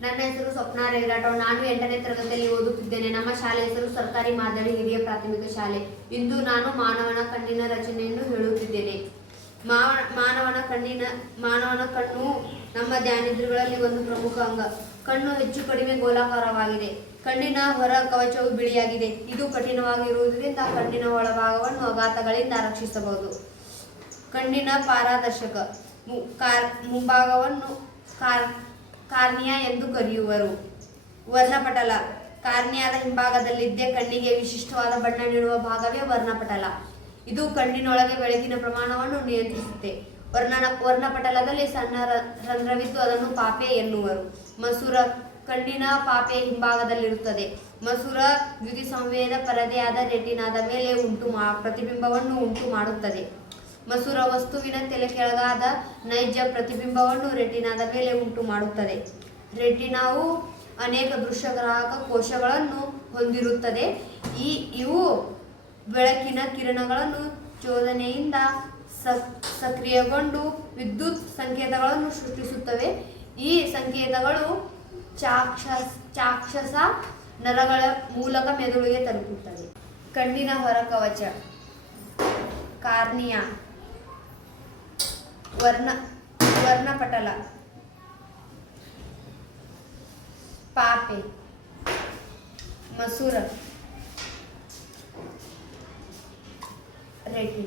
ನನ್ನ ಹೆಸರು ಸ್ವಪ್ನ ರೇರಾಟವ್ ನಾನು ಎಂಟನೇ ತರಗತಿಯಲ್ಲಿ ಓದುತ್ತಿದ್ದೇನೆ. ನಮ್ಮ ಶಾಲೆ ಹೆಸರು ಸರ್ಕಾರಿ ಮಾದರಿ ಹಿರಿಯ ಪ್ರಾಥಮಿಕ ಶಾಲೆ. ಇಂದು ನಾನು ಮಾನವನ ಕಣ್ಣಿನ ರಚನೆಯನ್ನು ಹೇಳುತ್ತಿದ್ದೇನೆ. ಮಾನವನ ಕಣ್ಣಿನ, ಮಾನವನ ಕಣ್ಣು ನಮ್ಮ ಧ್ಯಾನಿದ್ರುಗಳಲ್ಲಿ ಒಂದು ಪ್ರಮುಖ ಅಂಗ. ಕಣ್ಣು ಹೆಚ್ಚು ಕಡಿಮೆ ಗೋಲಾಕಾರವಾಗಿದೆ. ಕಣ್ಣಿನ ಹೊರ ಕವಚವು ಬಿಳಿಯಾಗಿದೆ. ಇದು ಕಠಿಣವಾಗಿರುವುದರಿಂದ ಕಣ್ಣಿನ ಒಳಭಾಗವನ್ನು ಅಘಾತಗಳಿಂದ ರಕ್ಷಿಸಬಹುದು. ಕಣ್ಣಿನ ಪಾರದರ್ಶಕ. ಮುಂಭಾಗವನ್ನು ಕಾರ್ ಕಾರ್ನಿಯಾ ಎಂದು ಕರೆಯುವರು. ವರ್ಣಪಟಲ. ಕಾರ್ನಿಯಾದ ಹಿಂಭಾಗದಲ್ಲಿದ್ದೇ ಕಣ್ಣಿಗೆ ವಿಶಿಷ್ಟವಾದ ಬಣ್ಣ ನೀಡುವ ಭಾಗವೇ ವರ್ಣಪಟಲ. ಇದು ಕಣ್ಣಿನೊಳಗೆ ಬೆಳಕಿನ ಪ್ರಮಾಣವನ್ನು ನಿಯಂತ್ರಿಸುತ್ತೆ. ವರ್ಣನ, ವರ್ಣಪಟಲದಲ್ಲಿ ಸಣ್ಣ ರಂಧ್ರವಿದ್ದು ಅದನ್ನು ಪಾಪೆ ಎನ್ನುವರು. ಮಸೂರ ಕಣ್ಣಿನ ಪಾಪೆ ಹಿಂಭಾಗದಲ್ಲಿರುತ್ತದೆ. ಮಸೂರ ದ್ಯುತಿ ಸಂವೇದ ಪರದೆಯಾದ ರೆಟಿನಾದ ಮೇಲೆ ಉಂಟು ಮಾ, ಪ್ರತಿಬಿಂಬವನ್ನು ಉಂಟು ಮಾಡುತ್ತದೆ ಮಸೂರ ವಸ್ತುವಿನ ತಲೆ ಕೆಳಗಾದ ನೈಜ ಪ್ರತಿಬಿಂಬವನ್ನು ರೆಟಿನಾದ ಮೇಲೆ ಉಂಟು ಮಾಡುತ್ತದೆ. ರೆಟಿನಾವು ಅನೇಕ ದೃಶ್ಯಗ್ರಾಹಕ ಕೋಶಗಳನ್ನು ಹೊಂದಿರುತ್ತದೆ. ಈ, ಇವು ಬೆಳಕಿನ ಕಿರಣಗಳನ್ನು ಚೋದನೆಯಿಂದ ಸಕ್ರಿಯಗೊಂಡು ವಿದ್ಯುತ್ ಸಂಕೇತಗಳನ್ನು ಸೃಷ್ಟಿಸುತ್ತವೆ. ಈ ಸಂಕೇತಗಳು ಚಾಕ್ಷಸ್, ಚಾಕ್ಷಸ ನರಗಳ ಮೂಲಕ ಮೆದುಳಿಗೆ ತಲುಪುತ್ತದೆ ಕಣ್ಣಿನ ಹೊರಕವಚ, ಕಾರ್ನಿಯಾ ವರ್ಣ ವರ್ಣಪಟಲ ಪಾಪೆ ಮಸೂರ ರೆಟಿ